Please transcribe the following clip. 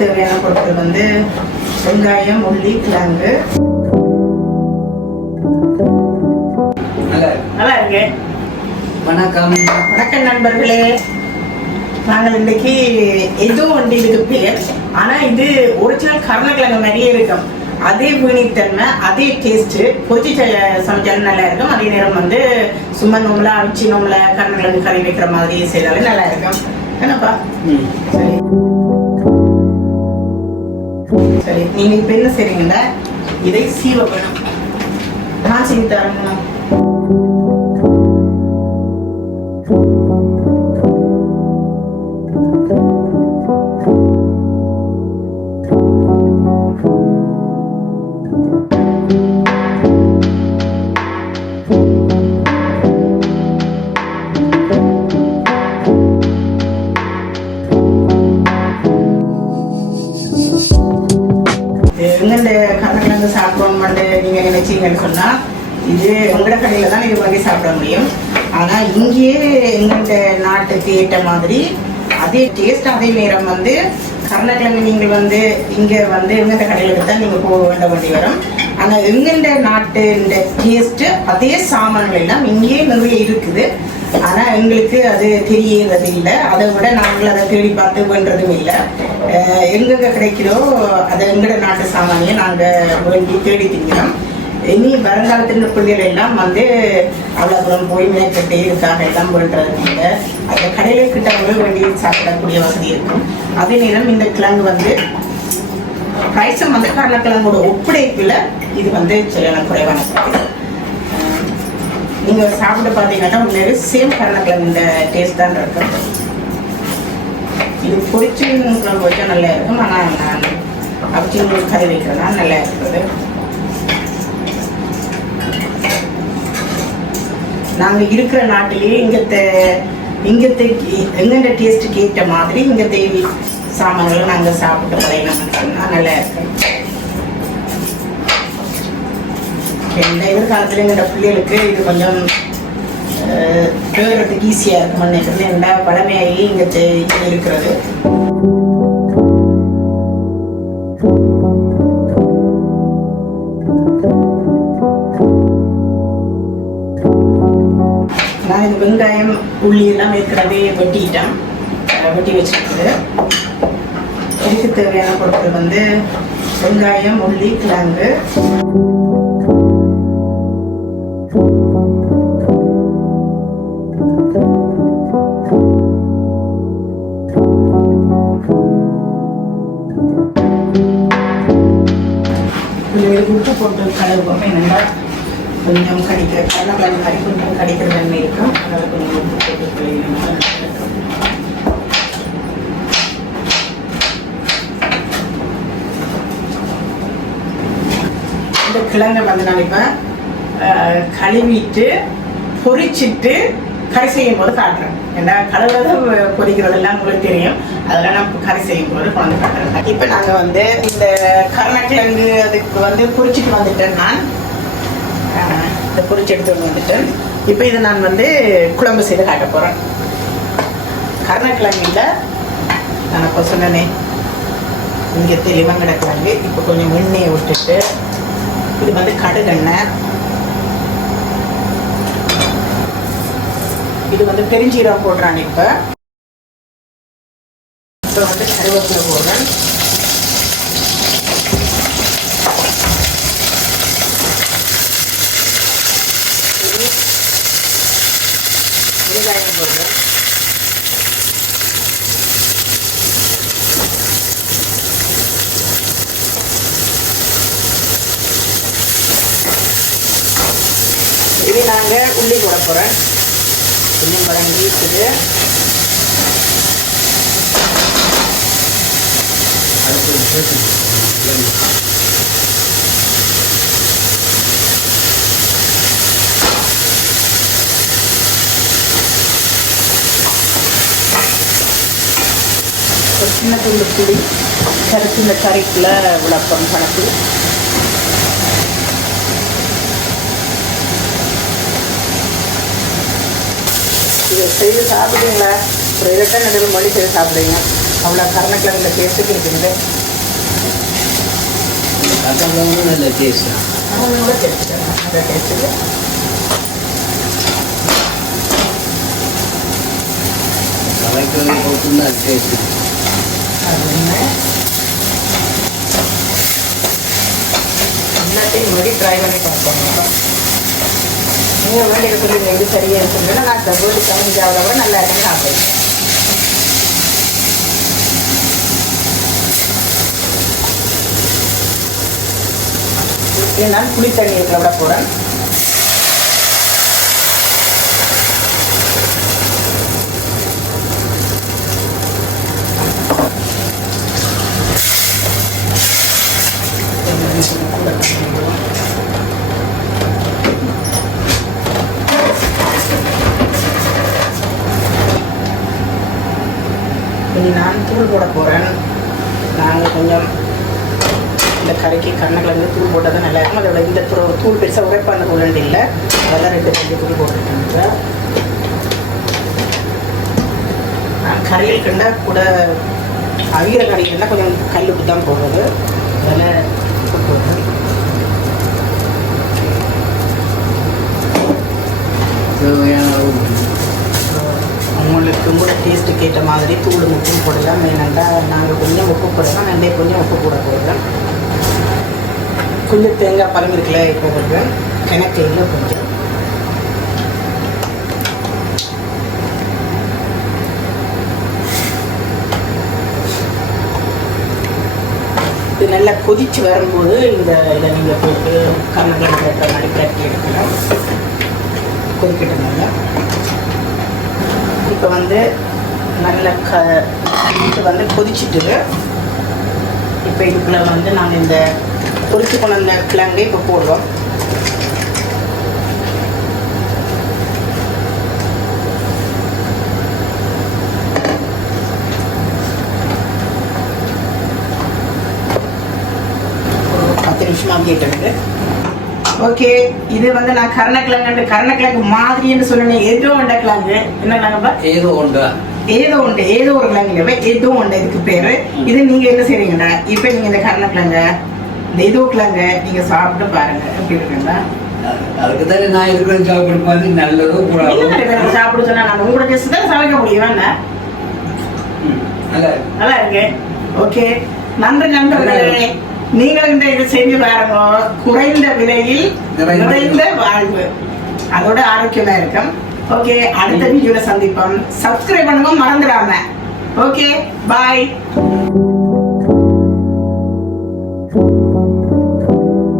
தேவையான பொருட்கள் வந்து வெங்காயம் உள்ளி கிழங்கு. நல்லா இருக்கு வணக்கம். வணக்கம் நண்பர்களே. நாங்கள் இன்னைக்கு ஏதோ ஒன்று இதுக்கு பேர். ஆனா இது ஒரிஜினல் கருணக்கிழங்கு மாதிரியே இருக்கும். அதே வீணித்தன்மை அதே டேஸ்ட் பொச்சி சமைச்சாலும் நல்லா இருக்கும் அதே நேரம் வந்து சும்மா நோம்புல அவிச்சி நோம்புல கருணக்கிழங்கு கறி வைக்கிற மாதிரி செய்தாலும் நல்லா இருக்கும் என்னப்பா. சரி. நீங்க இப்ப என்ன செய்றீங்கன்னா இதை சீவ பண்ணும் நான் செய்து தரணும்? நினைச்சீங்கன்னு சொன்னால் இது உங்களோட கடையில் தான் இது வாங்கி சாப்பிட முடியும். ஆனால் இங்கேயே எங்கெந்த நாட்டுக்கு ஏற்ற மாதிரி அதே டேஸ்ட் அதே நேரம் வந்து கருணக்கிழங்கு நீங்கள் வந்து இங்கே வந்து எங்கெந்த கடையில் தான் நீங்கள் போக வேண்ட வேண்டி வரும். ஆனால் எங்கெந்த நாட்டு டேஸ்ட்டு அதே சாமான்கள் எல்லாம் இங்கேயே நிறைய இருக்குது. ஆனால் எங்களுக்கு அது தெரியறது இல்லை. அதை விட நாங்கள் அதை தேடி பார்த்து வேண்டதும் இல்லை. எங்கெங்கே எங்கெங்க அதை எங்கட நாட்டு சாமானியை நாங்கள் வேண்டி தேடி திங்கிறோம் இனி வருங்காலத்தில் பிள்ளைகள் எல்லாம் வந்து அவ்வளோ போய் மேற்கட்டு இதுக்காக எல்லாம் வேண்டது இல்லை. அந்த கடையில் கிட்ட கூட வேண்டி சாப்பிடக்கூடிய வசதி இருக்கும். அதே நேரம் இந்த கிழங்கு வந்து பிரைஸும் வந்து கருணக்கிழங்கோட ஒப்படைப்பில் இது வந்து சரியான குறைவான price. நீங்கள் நீங்க சாப்பிட்டு பார்த்தீங்கன்னா உண்மையிலே சேம் கருணக்கிழங்கு இந்த டேஸ்ட் தான் இருக்கும். இது பொரிச்சு கிழங்கு வச்சா நல்லா இருக்கும் ஆனால் நான் அவிச்சு கறி வைக்கிறதுனா நல்லா இருக்குது. நாங்கள் இருக்கிற நாட்டிலேயே இங்கத்தை இங்கத்தை எங்கெண்ட டேஸ்ட்டுக்கு கேட்ட மாதிரி இங்கத்தை சாமான்களை நாங்கள் சாப்பிட்டு பயணம் நல்லா இருக்கும். எந்த எதிர்காலத்தில் எங்களோட பிள்ளைகளுக்கு இது கொஞ்சம் தேடுறதுக்கு ஈஸியாக இருக்கும். நினைக்கிறேன் ஏன்னா பழமையாகி இங்கே இருக்கிறது. நான் இந்த வெங்காயம் உள்ளி எல்லாம் ஏற்கனவே வெட்டிட்டேன். வெட்டி வச்சுருக்குது. இதுக்கு தேவையான பொருட்கள் வந்து வெங்காயம் உள்ளி கிழங்கு. உப்பு போட்டு கழுவுவோம். என்னென்னா கொஞ்சம் கடிக்கிற கடலைக்கிழங்கு கறி கொஞ்சம் கடிக்கிற தன்மை இருக்கும். அதனால் கொஞ்சம் உப்பு போட்டு இந்த கிழங்கை வந்து நான் இப்போ கழுவிட்டு பொரிச்சிட்டு கறி செய்யும் போது காட்டுறேன். ஏன்னா கழுவுறது பொரிக்கிறதெல்லாம் உங்களுக்கு தெரியும். அதெல்லாம் நான் கறி செய்யும் போது கொண்டு காட்டுறேன். இப்போ நாங்கள் வந்து இந்த கருணக்கிழங்கு அதுக்கு வந்து பொரிச்சிட்டு வந்துட்டேன் நான். இதை பொரிச்சு எடுத்து வந்துட்டேன் இப்போ இதை நான் வந்து குழம்பு செய்து காட்ட போகிறேன் கருணக்கிழங்கில் நான் இப்போ சொன்னனே இங்கே தெளிவங்கட கிழங்கு இப்போ கொஞ்சம் எண்ணெயை விட்டுட்டு இது வந்து கடுகெண்ணெய் இது வந்து பெருஞ்சீரகம் போடுறான் இப்போ. இப்போ வந்து கருவேப்பிலை போடுறேன். வெங்காயம் போடுறேன் இது நாங்கள் உள்ளி போட போகிறேன் உள்ளி வதங்கி இருக்குது. அடுத்து சின்ன துண்டு புளி கரைச்சி இந்த கறிக்குள்ளே விளப்பம் கணக்கு. இதை செய்து சாப்பிடுங்களா? ஒரு இரட்டை நடுவில் மொழி செய்து சாப்பிடுங்க. அவ்வளோ கருணக்கிழங்குல டேஸ்ட்டுக்கு இருக்குது. கட்டளவும் நல்ல டேஸ்ட் அவங்களோட டேஸ்ட்டு கலக்கிறது போட்டுன்னு அது டேஸ்ட் எல்லாத்தையும் முன்னாடி ட்ரை பண்ணி பார்ப்போம். நீங்கள் வேண்டிய சொல்லுங்க இது சரியாக இருக்குன்னா. நான் டபுள் கம்மியாவதை விட நல்லா இருக்கு சாப்பிடுவேன் இது நான் புளி தண்ணி இதில் விட போகிறேன் இனி நான் தூள் போட போகிறேன் நாங்கள் கொஞ்சம் இந்த கறிக்கு வந்து தூள் போட்டால் தான் நல்லா இருக்கும். அதோட இந்த தூள் தூள் பெருசாக உரைப்பான தூள் இல்லை. அதெல்லாம் ரெண்டு ரெண்டு தூள் போட்டுருக்கேன் நான் கறியில் கண்டா கூட அவிகிற கறியில் இருந்தால் கொஞ்சம் கல் தான் போடுறது அதில் உப்பு போடுறேன் தேவையான அளவு உங்களுக்கு கூட டேஸ்ட்டுக்கு ஏற்ற மாதிரி தூள் மட்டும் போடலாம். வேணாண்டா நாங்கள் கொஞ்சம் உப்பு போடலாம். நண்டே கொஞ்சம் உப்பு போட போடுறோம் கொஞ்சம் தேங்காய் பழம் இருக்குல்ல இப்போ போடுறேன் எனக்கு இல்லை கொஞ்சம். இது நல்லா கொதிச்சு வரும்போது இந்த இதை நீங்கள் போட்டு கண்ணங்கள் மாதிரி கட்டி எடுக்கலாம். கொதிக்கட்டும் நல்லா. இப்போ வந்து நல்ல க இது வந்து கொதிச்சுட்டு இப்போ இதுக்குள்ள வந்து நாங்கள் இந்த பொறிச்சு கொண்டு வந்த கிழங்கை இப்போ போடுவோம் பத்து நிமிஷமாக கேட்டு ஓகே இது வந்து நான் கருணக்கிழங்கு கருணக்கிழங்கு மாதிரின்னு சொன்னேன் ஏதோ ஒண்ட கிழங்கு? என்ன கிழங்குப்பா ஏதோ உண்டா? ஏதோ உண்டு ஏதோ ஒரு இல்லை. ஏதோ உண்டு இதுக்கு பேரு. இது நீங்க என்ன செய்றீங்கன்னா இப்ப நீங்க இந்த கருணக்கிழங்க இந்த ஏதோ கிழங்க நீங்க சாப்பிட்டு பாருங்க. எப்படி இருக்குங்களா அதுக்கு தானே நான் இருக்கிற சாப்பிட மாதிரி நல்லதோ கூடாதோ இதை சாப்பிட சொன்னா நான் உங்களோட டேஸ்ட் தான் சமைக்க முடியும்? நல்லா இருக்கு. நல்லா இருக்கு. ஓகே. நன்றி நண்பர்களே நீங்களும் இந்த இது செஞ்சு பாருங்க. குறைந்த விலையில் நிறைந்த வாழ்வு. அதோட ஆரோக்கியமா இருக்கும். ஓகே அடுத்த வீடியோல சந்திப்போம். சப்ஸ்கிரைப் பண்ணவும் மறந்துடாம. Okay bye